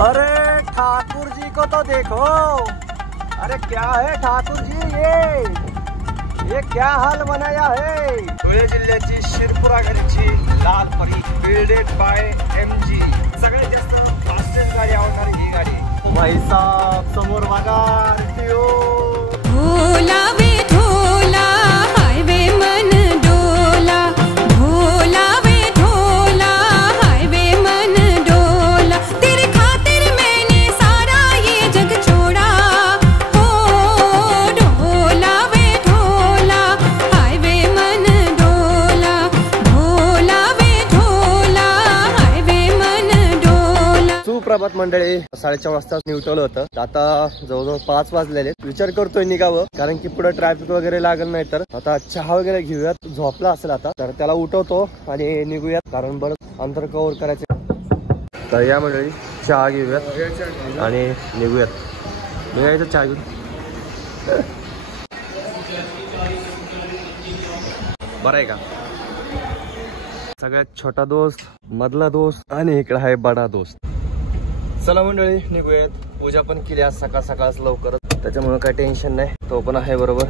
अरे ठाकुर जी को तो देखो, अरे क्या है ठाकुर जी, ये क्या हाल बनाया है। धुळे जिल्ह्याची शिरपुरा घरीची लाल परी बिल्डेड बाय MG, सगळ्यात जास्त फास्टेस्ट गाडी आवडणारी ही गाडी। भाई साहब समोर बघा RTO। भोला वे ढोला हायवे मन डोला, भोला वे ढोला हायवे मन डोला, तेरे खातिर मैंने सारा ये जग छोड़ा। हो ढोला वे ढोला हायवे मन डोला, भोला वे ढोला हायवे मन डोला। सुप्रभात मंडळी, 4:30 वाजता निवटवलं होतं, आता जवळजवळ 5 वाजलेले। विचार करतोय निघावं, कारण की पुढे ट्रॅफिक वगैरे लागल नाही तर। आता चहा वगैरे घेऊयात, झोपला असेल आता तर त्याला उठवतो आणि निघूयात, कारण बरं अंतर कव्हर करायचे। तर या मंडळी चहा घेऊयात आणि निघूयात। निघायचं चहा घेऊन। बरं आहे का? सगळ्यात छोटा दोस्त, मधला दोस्त आणि इकडे आहे बडा दोस्त। चला मंडळी निघूयात। पूजा पण केली आज सकाळ सकाळच लवकरच, त्याच्यामुळे काही टेन्शन नाही, तो पण आहे बरोबर।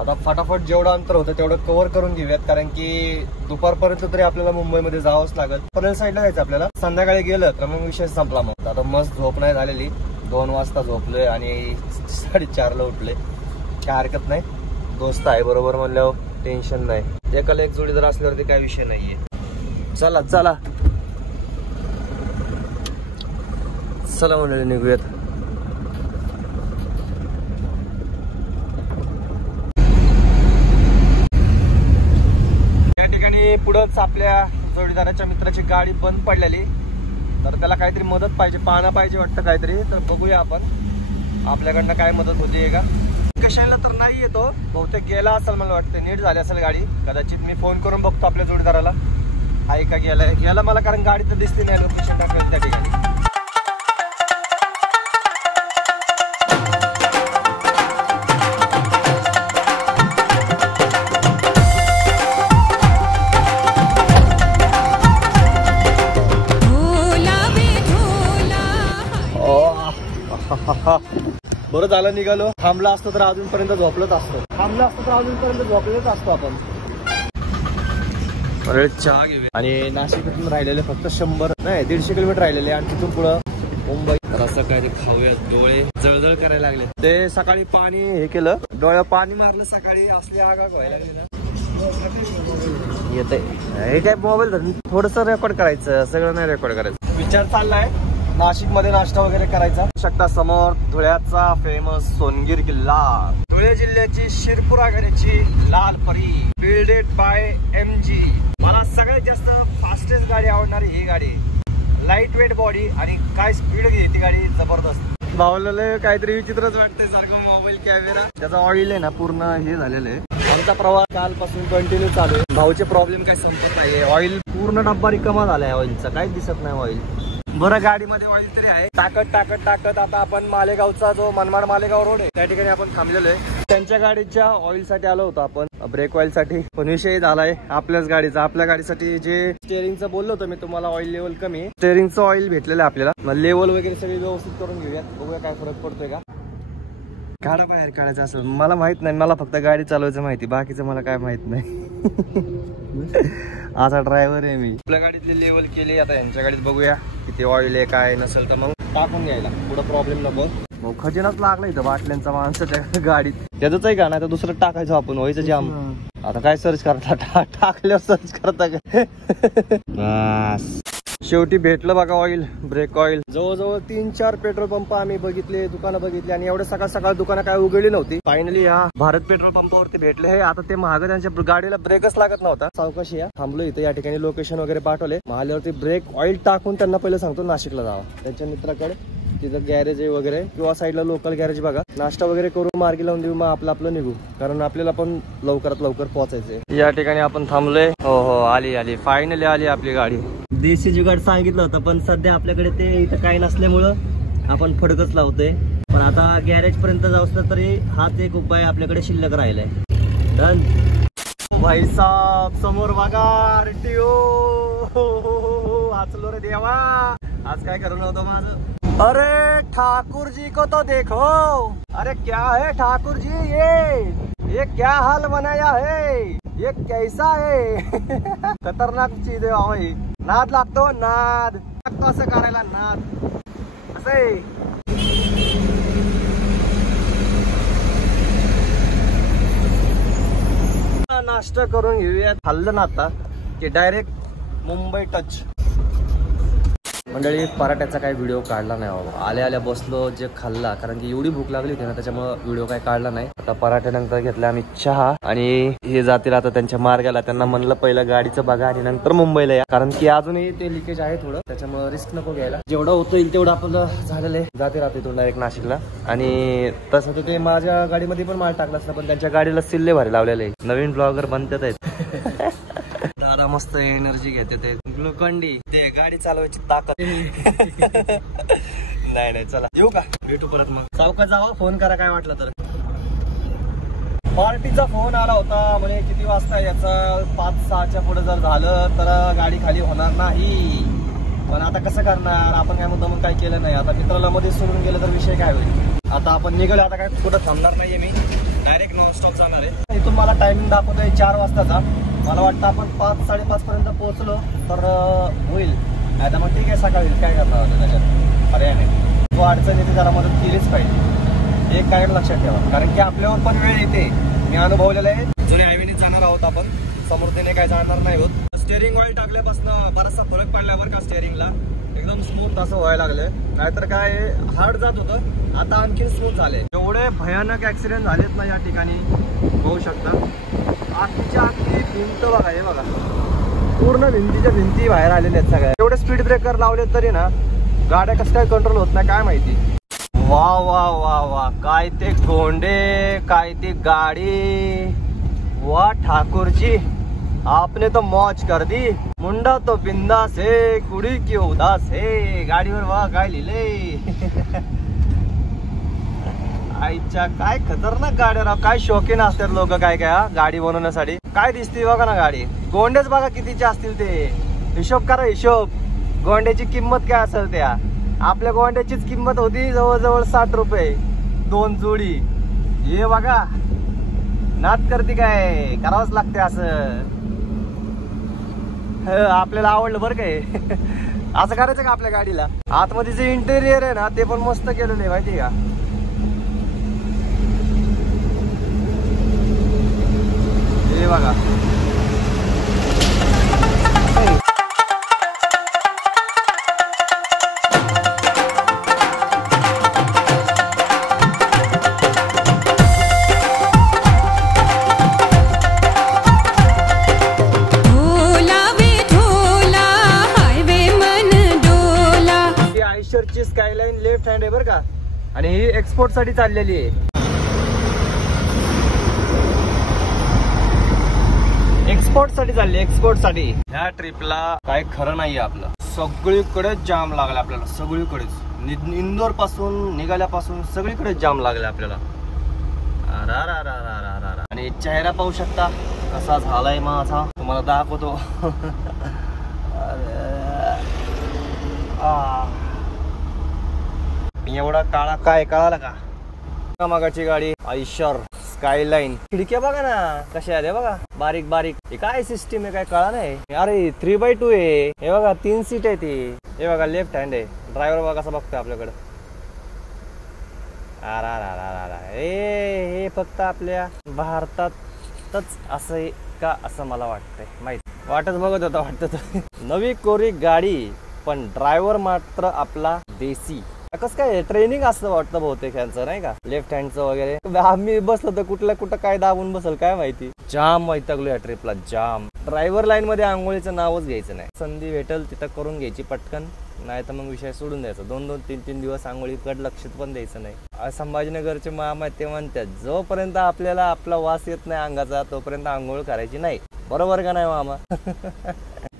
आता फटाफट जेवढं अंतर होतं तेवढं कव्हर करून घेऊयात, कारण की दुपारपर्यंत तरी आपल्याला मुंबईमध्ये जावंच लागेल। पनवेल साईडला जायचं आपल्याला, संध्याकाळी गेलं तर मग विषय संपला। मग आता मस्त झोप नाही झालेली, 2 वाजता झोपलोय आणि 4:30ला उठले, काय हरकत नाही। दोस्त आहे बरोबर म्हणल्यावर टेन्शन नाही, एकाला एक जोडीदार असल्यावरती काय विषय नाहीये। चला चला चला मंडळी निघूयात। या ठिकाणी पुढंच आपल्या जोडीदाराच्या मित्राची गाडी बंद पडलेली, तर त्याला काहीतरी मदत पाहिजे, पाहणं पाहिजे वाटतं काहीतरी, तर बघूया आपण आपल्याकडनं काय मदत होतीये का। कशाला तर नाही येतो, बहुतेक गेला असेल मला वाटतं, नीट झाली असेल गाडी कदाचित। मी फोन करून बघतो आपल्या जोडीदाराला आहे का गेला मला, कारण गाडी तर दिसली नाही, लोकेशन टाकलं त्या ठिकाणी। बरं झालं निघालो, थांबला असतो तर अजूनपर्यंत झोपलंच असतो, आपण। अरे चहा घेऊया आणि नाशिकतून राहिलेले फक्त 100-150 किलोमीटर राहिलेले, आणि तिथून पुढं मुंबई। असं काय ते खाऊया, डोळे जळजळ करायला लागले। ते सकाळी पाणी हे केलं, डोळ्यात पाणी मारलं सकाळी, असली आगाग व्हायला लागली ना। येते हे काय मोबाईल धरून थोडस रेकॉर्ड करायचं, सगळं नाही रेकॉर्ड करायचं। विचार चाललाय नाशिक मध्ये नाश्ता वगैरे करायचा। शकता समोर धुळ्याचा फेमस सोनगीर किल्ला, धुळे जिल्ह्याची शिरपुरा घरीची लाल परी बिल्डेड बाय MG। मला सगळ्यात जास्त फास्टेस्ट गाडी आवडणारी ही गाडी, लाईट वेट बॉडी आणि काय स्पीड घेते गाडी, जबरदस्त। भावलेलं काहीतरी विचित्रच वाटतंय सारखं, मोबाईल कॅमेरा त्याचा ऑइल आहे ना पूर्ण हे झालेलं आहे। आमचा प्रवास कालपासून कंटिन्यू चालू आहे, भाऊचे प्रॉब्लेम काही संपत नाहीये, ऑइल पूर्ण डब्बा रिकामा झालाय, ऑइलचा काहीच दिसत नाही ऑइल। बरं गाडीमध्ये ऑइल तरी आहे, टाकत आता आपण मालेगावचा जो मनमाड मालेगाव रोड आहे त्या ठिकाणी आपण थांबलेलो आहे। त्यांच्या गाडीच्या ऑइल साठी आलो होतो आपण, ब्रेक ऑइल साठी, पण विषय झालाय आपल्याच गाडीचा। आपल्या गाडीसाठी जे स्टेअरिंगचं बोललो होतो मी तुम्हाला, ऑइल लेवल कमी, स्टेअरिंगचं ऑइल भेटलेलं आहे आपल्याला। लेवल वगैरे सगळी व्यवस्थित करून घेऊयात, बघूया काय फरक पडतोय का। गाडा बाहेर काढायचं असं मला माहित नाही, मला फक्त गाडी चालवायचं माहिती, बाकीचं मला काय माहित नाही। असा ड्रायव्हर आहे मी। आपल्या गाडीतली लेवल केली, आता यांच्या गाडीत बघूया किती ऑइल आहे, काय नसेल तर मग टाकून घ्यायला, पुढे प्रॉब्लेम नको। मग खजिनाच लागला इथं बाटल्यांचा माणसाच्या गाडीत, त्याच आहे का नाही तर दुसरं टाकायचं आपण, व्हायचं जाम। आता काय सर्च करता, टाकल्यावर सर्च करता का। बस शेवटी भेटलं बघा ऑइल, ब्रेक ऑइल। जवळजवळ 3-4 पेट्रोल पंप आम्ही बघितले, दुकानं बघितली, आणि एवढे सकाळ सकाळ दुकानं काय उघडली नव्हती। फायनली ह्या भारत पेट्रोल पंपावरती भेटले हे। आता ते महाग, त्यांच्या गाडीला ब्रेकच लागत नव्हता, सावकाशी या थांबलो इथे। या ठिकाणी लोकेशन वगैरे पाठवले, आल्यावरती ब्रेक ऑइल टाकून त्यांना पहिले सांगतो नाशिकला जावा, त्यांच्या मित्राकडे, तिथं गॅरेज आहे वगैरे, किंवा साईडला लोकल गॅरेज बघा, नाश्ता वगैरे करून मार्गी लावून देऊ, मग आपलं निघू, कारण आपल्याला पण लवकरात लवकर पोहोचायचंय। या ठिकाणी आपण थांबलोय, हो आली फायनली आली आपली गाडी। देशी जुगाड सांगितलं होतं, पण सध्या आपल्याकडे ते इथं काही नसल्यामुळं आपण फडकच लावतोय, पण आता गॅरेज पर्यंत जाऊस तरी हाच एक उपाय आपल्याकडे शिल्लक राहिलाय। डन भाई साहब, समोर बघा RTO, वाचलो रे देवा, आज काय करू नव्हतं माझं। अरे ठाकुर जी को तो देखो, अरे क्या है ठाकुर जी, ये क्या हाल बनाया है, ये कैसा है? खतरनाक चीज आहे भाई. नाद लागतो, नाद लागतो असं करायला, नाद असं आहे. नाश्ता करून घेऊया. खाल्लं ना आता की डायरेक्ट मुंबई टच. मंडळी पराठ्याचा काही व्हिडिओ काढला नाही बाबा. आल्या आल्या बसलो, जे खाल्ला, कारण की एवढी भूक लागली होती ना, त्याच्यामुळे व्हिडिओ काही काढला नाही. आता पराठ्यानंतर घेतला आम्ही चहा आणि हे जातील आता त्यांच्या मार्गाला. त्यांना म्हणलं पहिलं गाडीचं बघा आणि नंतर मुंबईला या, कारण की अजूनही ते लिकेज आहे थोडं, त्याच्यामुळे रिस्क नको घ्यायला. जेवढं होतं येईल तेवढं आपलं झालेलं आहे. जाते राहते इथून डायरेक्ट नाशिकला. आणि तसं तर ते माझ्या गाडीमध्ये पण माल टाकला असता, पण त्यांच्या गाडीला सिल्ले भारी लावलेले. नवीन ब्लॉगर बनतात आहेत. दादा मस्त एनर्जी घेते ते. ग्लुकॉन्डी ते गाडी चालवायची ताकद. नाही नाही चला येऊ का, भेटू परत मग. चौकात जावा, फोन करा काय वाटलं तर. पार्टीचा फोन आला होता म्हणे किती वाजता याचा, 5-6च्या पुढे जर झालं तर गाडी खाली होणार नाही. पण आता कसं करणार, आपण काय मुद्दाम काय केलं नाही. आता मित्राला मध्ये सोडून गेलं तर विषय काय होईल. आता आपण निघालो, आता काय कुठं थांबणार नाहीये मी, डायरेक्ट नॉन स्टॉप जाणार आहे. इथून मला टायमिंग दाखवतोय 4 वाजताचा. मला वाटतं आपण 5-5:30 पर्यंत पोहोचलो तर होईल. नाही तर मग ठीक आहे, सकाळी काय करणार होतं त्याच्यात, पर्याय नाही. तो अडचण येते, त्याला मदत केलीच पाहिजे. एक काय लक्षात ठेवा, कारण की आपल्यावर पण वेळ येते. मी अनुभवलेलं आहे. जुन्या हायवेने जाणार आहोत आपण, समृद्धीने काय जाणार नाही होत. स्टेअरिंग ऑइल टाकल्यापासून बराचसा फरक पडल्यावर का स्टेअरिंगला एकदम स्मूथ असं व्हायला लागलंय. नाहीतर काय हार्ड जात होतं, आता आणखी स्मूथ झाले. एवढे भयानक ऍक्सिडेंट झालेत ना या ठिकाणी, होऊ शकतं. आखीच्या आखी भिंत बघा, हे बघा पूर्ण भिंतीच्या भिंती बाहेर आलेल्या आहेत सगळ्या. एवढे स्पीड ब्रेकर लावले तरी ना गाड्या कसं काय कंट्रोल होत नाही काय माहिती. वा वा वा वा, काय ते गोंडे, काय ती गाडी. वाह ठाकुर जी, आपने तो मौज कर दी. मुंडा तो बिंदास है, कुड़ी की उदास है. गाडीवर वा काय लिहिले. आईच्या काय खतरनाक गाड्या राव. काय शौकीन असतात लोक काय काय गाडी बनवण्यासाठी. काय दिसते बघा ना गाडी. गोंडेच बघा कितीचे असतील ते. हिशोब करा हिशोब, गोंड्याची किंमत काय असेल त्या. आपल्या गोंड्याचीच किंमत होती जवळजवळ 60 रुपये 2 जोडी. हे बघा नाद करते, काय करावंच लागते असं. आपल्याला आवडलं बरं काय. असं करायचं का आपल्या गाडीला. आतमध्ये जे इंटेरियर आहे ना ते पण मस्त केलेलं आहे माहिती का. हे बघा ची स्कायलाईन लेफ्ट हँड आहे बरं का. आणि ही एक्सपोर्ट साठी चाललेली आहे. एक्सपोर्ट साठी चालली, एक्सपोर्ट साठी. ह्या ट्रिपला काय खरं नाहीये आपलं. सगळीकडेच जाम लागला आपल्याला, सगळीकडेच. इंदोर पासून निघाल्यापासून सगळीकडेच जाम लागला आपल्याला. आणि चेहरा पाहू शकता कसा झालाय माझा, तुम्हाला दाखवतो. एवढा काळा काय कळाला का. मागाची गाडी आयशर स्कायलाईन. खिडक्या बघा ना कशा आल्या बघा, बारीक बारीक. हे काय सिस्टीम आहे काय कळा नाही. अरे 3x2 आहे. हे बघा 3 सीट आहे ती. हे बघा लेफ्ट हँड आहे. ड्रायव्हर बघा कसं बघतोय आपल्याकडे. हे फक्त आपल्या भारतातच असं आहे का असं मला वाटतंय. माहित वाटच बघत होता वाटत. नवी कोरी गाडी पण ड्रायव्हर मात्र आपला देसी. कसं काय ट्रेनिंग असतं वाटतं बहुतेक यांचं नाही का, लेफ्ट हँडचं वगैरे. आम्ही बसलो तर कुठं काय दाबून बसल काय माहिती. जाम वैतागलो या ट्रिपला, जाम. ड्रायव्हर लाईन मध्ये आंघोळीचं नावच घ्यायचं नाही. संधी भेटल तिथं करून घ्यायची पटकन, नाही तर मग विषय सोडून द्यायचा. 2-3 दिवस आंघोळीकडे लक्ष पण द्यायचं नाही. संभाजीनगरचे मामा ते म्हणतात जोपर्यंत आपल्याला आपला वास येत नाही अंगाचा तोपर्यंत आंघोळ करायची नाही. बरोबर का नाही मामा.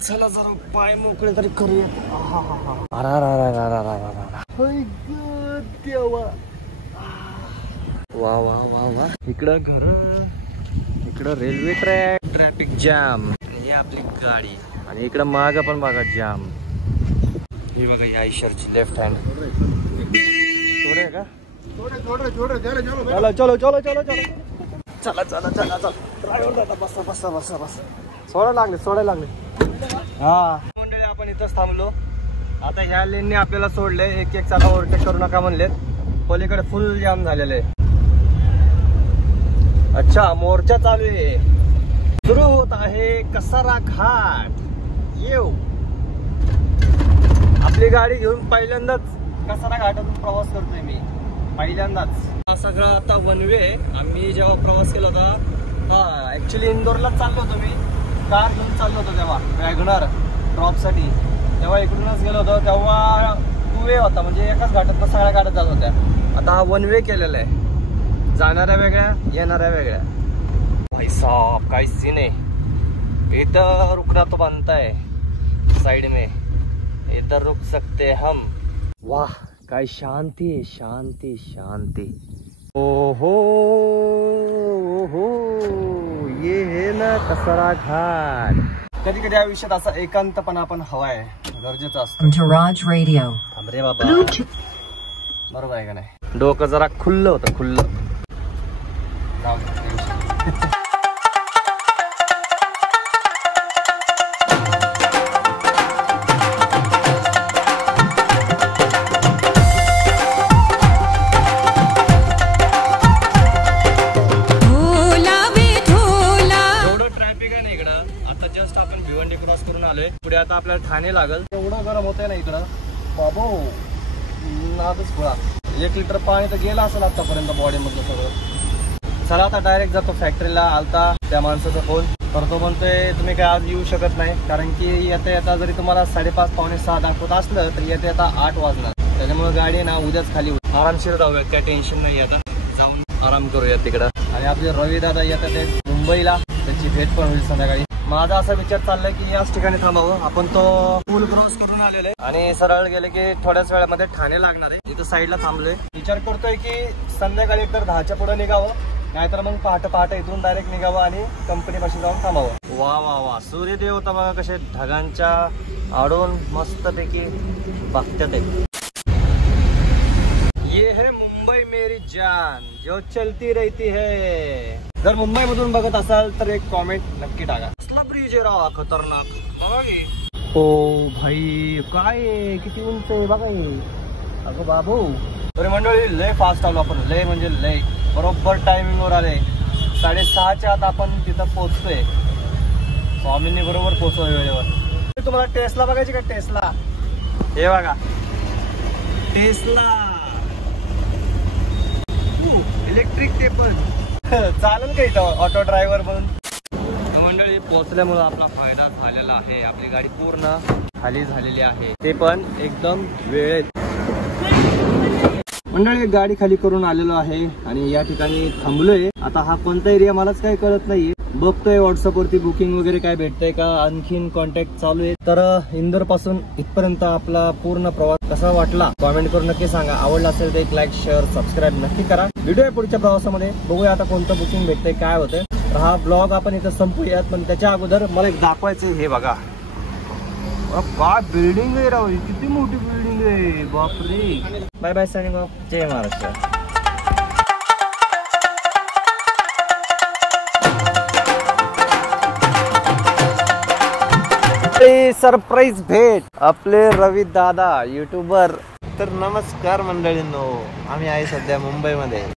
चला जरा पाय मोकळे तरी करूया. वा वा वा वा. इकडं घर, इकडं रेल्वे ट्रॅक, ट्रॅफिक जाम. ही आपली गाडी आणि इकडं माग पण बघा जाम. ही बघा ही आयशरची लेफ्ट हँड थोडे का चलो चलो चलो चलो चलो चला चला चला चला ड्रायव्हर दादा बसा बसा बसा बसा सोडायला लागले हा मंडळी आपण इथंच थांबलो आता ह्या लेनने आपल्याला सोडले एक एक चाला ओव्हरटेक करू नका म्हणलेत पलीकडे फुल जाम झालेले अच्छा मोर्चा चालू आहे सुरू होत आहे कसारा घाट येऊ आपली गाडी घेऊन पहिल्यांदाच कसारा घाटातून प्रवास करतोय मी पहिल्यांदाच हा सगळा आता वन वे आम्ही जेव्हा प्रवास केला होता हा ऍक्च्युली इंदोरला चाललो होतो मी कार घेऊन चाललो होतो तेव्हा वॅगनर ड्रॉप साठी तेव्हा इकडूनच गेलो होतो तेव्हा टू वे होता म्हणजे एकाच घाटात सगळ्या गाड्या जात होत्या आता हा वन वे केलेला आहे जाणाऱ्या वेगळ्या येणाऱ्या वेगळ्या भाई साहब काय सीन है इधर रुकना तो बनता है साइड में इधर रुक सकते हम वाह काय शांती है शांती शांती ओहो ये है ना कसारा घाट कधी कधी आयुष्यात असा एकांतपणा आपण हवाय गरजेचं असतं रेडिओ रे बाबा बरोबर आहे का नाही डोकं जरा खुल्लं होतं खुल्लं जाऊ पुढे आता आपल्याला ठाणे लागल एवढं गरम होतंय ना इकडं बाबो नादच गोळा 1 लिटर पाणी तर गेलं असेल आतापर्यंत बॉडी मधलं सगळं चला आता डायरेक्ट जातो फॅक्टरीला आलता त्या माणसाचा फोन तर तो म्हणतोय तुम्ही काय आज येऊ शकत नाही कारण की येता येता जरी तुम्हाला 5:30 पावणे 6 दाखवत असलं तर येता येता 8 वाजणार त्याच्यामुळे गाडी ना उद्याच खाली होईल आरामशीर जाऊयात काय टेन्शन नाही आता जाऊन आराम करूयात तिकडं आणि आपले रवी दादा येतात ते मुंबईला त्याची भेट पण होईल संध्याकाळी माझा असा विचार चाललाय की याच ठिकाणी थांबावं आपण तो पूल क्रॉस करून आलेले आणि सरळ गेले की थोड्याच वेळामध्ये ठाणे लागणार आहे तिथं साईडला थांबलोय विचार करतोय की संध्याकाळी तर 10च्या पुढे निघावं नाहीतर मग पहाटे इथून डायरेक्ट निघावं आणि कंपनी पाशी जाऊन थांबावं वा वा वा सूर्यदेव होता बघा कसे ढगांच्या आडून मस्तपैकी बघतात ये है मुंबई मेरी जान जो चलती रहती है जर मुंबई मधून बघत असाल तर एक कॉमेंट नक्की टाका कसला ब्रिज आहे राव खतरनाक बघा की ओ भाई काय किती उंच आहे बघा अगं बाबू तरी मंडळी लय फास्ट आलो आपण लय म्हणजे लय बरोबर टायमिंग वर आले 6:30च्या आत आपण तिथं पोहोचतोय स्वामींनी बरोबर पोहोचतोय वेळेवर तुम्हाला टेस्ला बघायची का टेस्ला हे बघा टेस्ला इलेक्ट्रिक ते पण चालेल का इथं ऑटो ड्रायव्हर म्हणून मंडळी पोहोचल्यामुळे आपला फायदा झालेला आहे आपली गाडी पूर्ण खाली झालेली आहे ते पण एकदम वेळेत मंडळी गाडी खाली करून आलेलो आहे आणि या ठिकाणी थांबलोय आता हा कोणता एरिया मलाच काही कळत नाहीये बघतोय व्हॉट्सअप वरती बुकिंग वगैरे काय भेटतंय का आणखीन कॉन्टॅक्ट चालू आहे तर इंदोर पासून इथपर्यंत आपला पूर्ण प्रवास कसा वाटला कॉमेंट करून नक्की सांगा आवडला असेल तर एक लाईक शेअर सबस्क्राईब नक्की करा व्हिडिओ पुढच्या प्रवासामध्ये बघूया आता कोणतं बुकिंग भेटतंय काय होतंय तर हा ब्लॉग आपण इथं संपूयात पण त्याच्या अगोदर मला एक दाखवायचं हे बघा काय बिल्डिंग आहे राव किती मोठी बिल्डिंग आहे बापरे बाय बाय सायनिंग ऑफ जय महाराष्ट्र सरप्राईज भेट आपले रवी दादा युट्यूबर तर नमस्कार मंडळींनो आम्ही आहे सध्या मुंबईमध्ये